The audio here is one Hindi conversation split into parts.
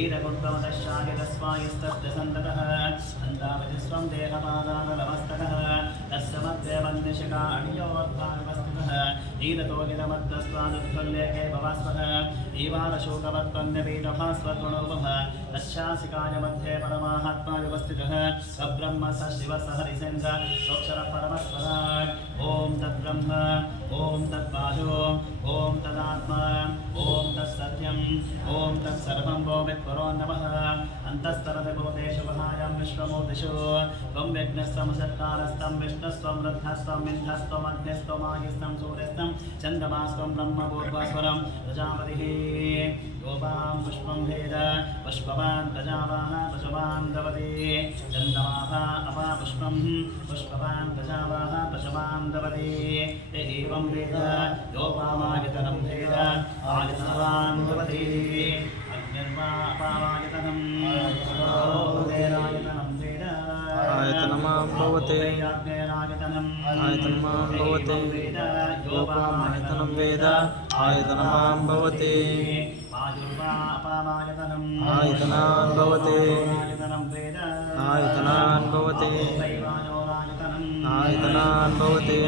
ईरकुण्डमदशायतस्वायस्तस्य सन्ततः अन्तावतिस्वं देहपादानलमस्तकः तस्य मध्ये वन्यशिखा अणियोद्भाविवस्थितः ईरतोगितमद्दस्त्वादुत्फुल्लेखे भवास्वः ईवालशोकवत्पन्यपीठभास्वत्वणोपः तच्छासिकाय मध्ये परमात्मा व्यवस्थितः सब्रह्म स शिव स हरिसेन्द्र सोऽक्षरः परमस्वराट् ॐ तद्ब्रह्म ॐ तद्वायो ॐ तदात्मा ॐ तत्सत्यम् ॐ तत्सर्वं वो वित्पुरो नमः अन्तस्तरदेवतेषु वहायां विश्वमूर्तिषु त्वं यज्ञस्त्वमसत्कारस्तं विष्णुस्त्वं रुद्रस्त्वं इन्द्रस्त्वम् अग्निस्त्वम् आयुस्त्वं सूर्यस्त्वं चन्द्रमास्त्वं ब्रह्मपूर्वस्वरं प्रजापतिः योपां पुष्पं भेद पुष्पवान् प्रजावाः पशुवान् दवते चन्द्रमाभा अपा पुष्पं पुष्पवान् प्रजावाः पशुवान् दवते एवं वेद योपामायतनं भेद आयतवान् दवते अग्निर्वा अपामायतनं उदयरायतनं भेद आयतनमां भवते आयतनमां भवते योपामायतनं वेद आयतनमां भवते आयतनान् भवते आयतनान् भवते आयतनान् भवते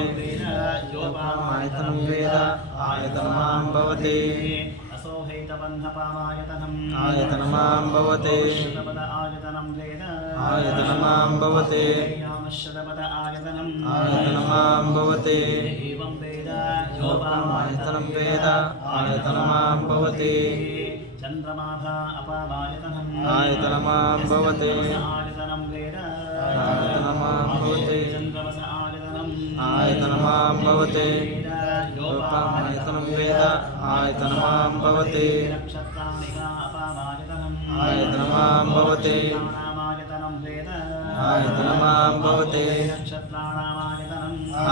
योपामायतनं वेद आयतनमां भवते आयतनमां भवते आयतनमां भवते आयतनमां भवते योपामायतनं वेद आयतनमां भवते चन्द्रमाभा अपामायतनं आयतनमां भवते आयतनमां भवते चन्द्रमस आयतनमां भवते योपामायतनं वेद आयतनमां भवते आयतनमां भवते आयतनमां भवते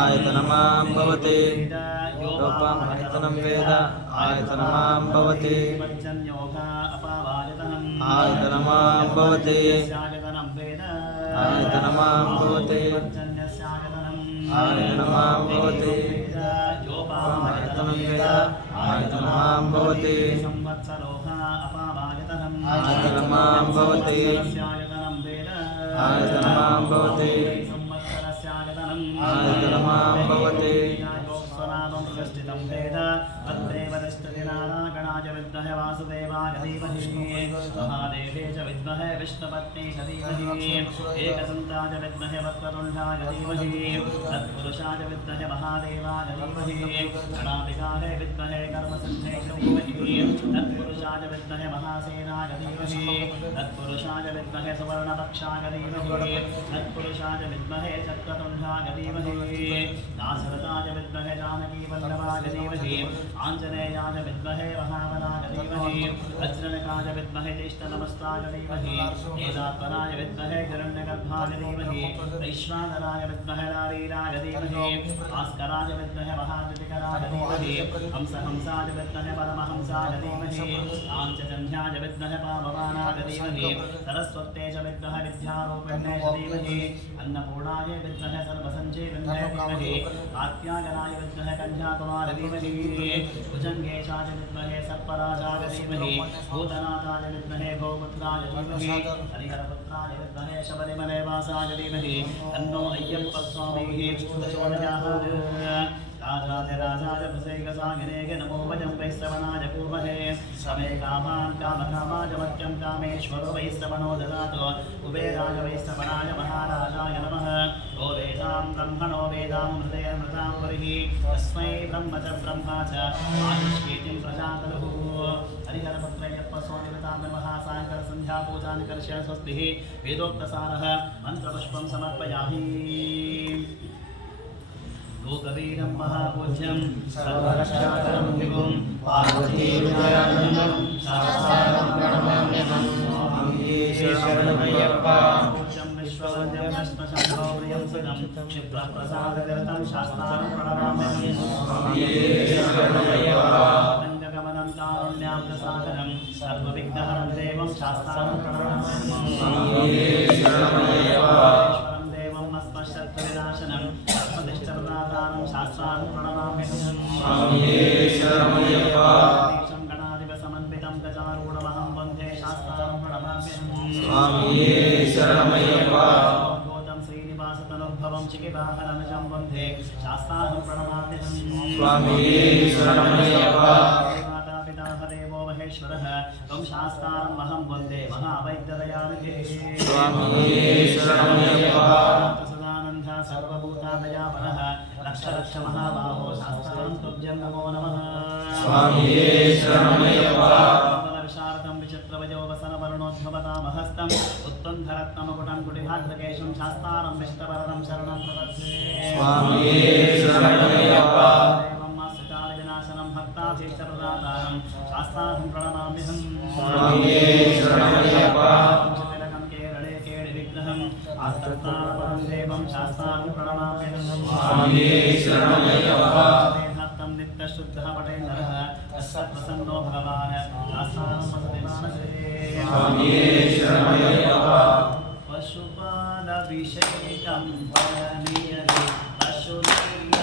आयतनमां भवते योपामायतनं वेद आयतनमां भवते आयतनमां भवते आयतनमां भवते आयतनमां भवते योपामायतनं वेद आयतनमां भवते आयतनमां भवते आयतनमां भवते आयतनमां भवते प्रतिष्ठितं वेद तत्रेव तिष्ठति नारायणाय विद्महे वासुदेवाय धीमहि महादेवे च विद्महे विष्णुपत्नी च धीमहि एकदन्ताय विद्महे वक्रतुण्डाय धीमहि तत्पुरुषाय विद्महे महादेवाय धीमहि गणाधिकाय विद्महे कर्मसिद्धे च धीमहि तत्पुरुषाय विद्महे महासेनाय धीमहि तत्पुरुषाय विद्महे सुवर्णपक्षाय धीमहि तत्पुरुषाय विद्महे चक्रतुण्डाय धीमहि दाशरथाय विद्महे जानकी वल्लभाय धीमहि आञ्जनेयाय विद्महे महाबलाय धीमहि वज्रनकाय विद्महे ज्येष्ठनमस्ताय धीमहि वेदात्मनाय विद्महे हिरण्यगर्भाय धीमहि वैश्वानराय विद्महे नारीराय धीमहि भास्कराय विद्महे महाज्योतिकराय धीमहि हंसहंसाय विद्महे परमहंसाय धीमहि आञ्चजन्याय विद्महे पावमानाय धीमहि सरस्वत्यै च विद्महे विद्यारूपिण्यै च धीमहि अन्नपूर्णाय विद्महे सर्वसञ्जीविन्यै धीमहि कात्यायनाय विद्महे कन्याकुमार धीमहि भुजङ्गेशाय विद्महे सर्पराजाय धीमहि भूतनाथाय विद्महे गौपुत्राय धीमहि हरिहरपुत्राय विद्महे शबरिमलैवासाय धीमहि तन्नो अय्यप्पः स्वामीः प्रचोदयात् राजाधिराजाय प्रसेकसागिनेके नमो वयं वैश्रवणाय कुर्महे समे कामान् कामकामाय मत्यं कामेश्वरो वैश्रवणो ददातु कुबेराय वैश्रवणाय महाराजाय नमः ओ वेदां ब्रह्मणो वेदां हृदयमृतां परिहि तस्मै ब्रह्म च ब्रह्मा च आयुष्कीर्तिं प्रजातरुः हरिहरपुत्रय्यप्प स्वामिवृतां नमः सायङ्काल सन्ध्यापूजानि कर्षय स्वस्तिः वेदोक्तसारः मन्त्रपुष्पं समर्पयामि लोकवीरं महापूज्यं सर्वरक्षाकरं विभुं पार्वतीविजयानन्दं शास्त्रारं प्रणमाम्यहं शरणमय्यप्पा पूज्यं विश्ववन्द्यं विष्णुशम्भोप्रियं सुखं क्षिप्रप्रसादविरतं शास्त्रारं प्रणमाम्यहं शरणमय्यप्पा गमनं कारुण्यां प्रसादनं सर्वविघ्नहरं देवं शास्त्रारं प्रणमाम्यहं शत्रुविनाशनं सर्वदिष्टप्रदातारं शास्त्रारं प्रणमाम्यहं गणाधिपसमन्वितं गजारूढमहं वन्दे स्वामिये शरणमय्यप्प गौतम श्रीनिवास तनुभवं चिकिवाहनमजं वन्दे शास्ताहं प्रणमाम्यहं स्वामिये शरणमय्यप्प माता पिता देवो महेश्वरः त्वं शास्तारम् अहं वन्दे महावैद्यदयानिधे स्वामिये शरणमय्यप्प सदानन्द सर्वभूतादयापरः रक्ष रक्ष महाबाहो शास्तारं तुभ्यं नमो नमः स्वामिये शरणमय्यप्प विशारदं विचित्रवयो वसनवर्णोद्भवतामहस्तम् उत्तन्धरत्नमकुटं कुटिभाद्रकेशं शास्तारं विष्टवरदं शरणं प्रपद्ये स्वामिये शरणमय्यप्प विनाशनं भक्ताभीष्टप्रदातारं शास्तारं प्रणमाम्यहं स्वामिये शरणमय्यप्प तिलकं केरळे केळिविग्रहम् आत्तत्तारपरं देवं शास्तारं प्रणमाम्यहं स्वामिये शरणमय्यप्प देहात्तं नित्यशुद्धः पटेन्द्रः तस्य प्रसन्नो भगवान् शास्तारं वसति मानसे स्वामिये शरणमय्यप्प पशुपालभिषेकं परमीयते पशुदैर्य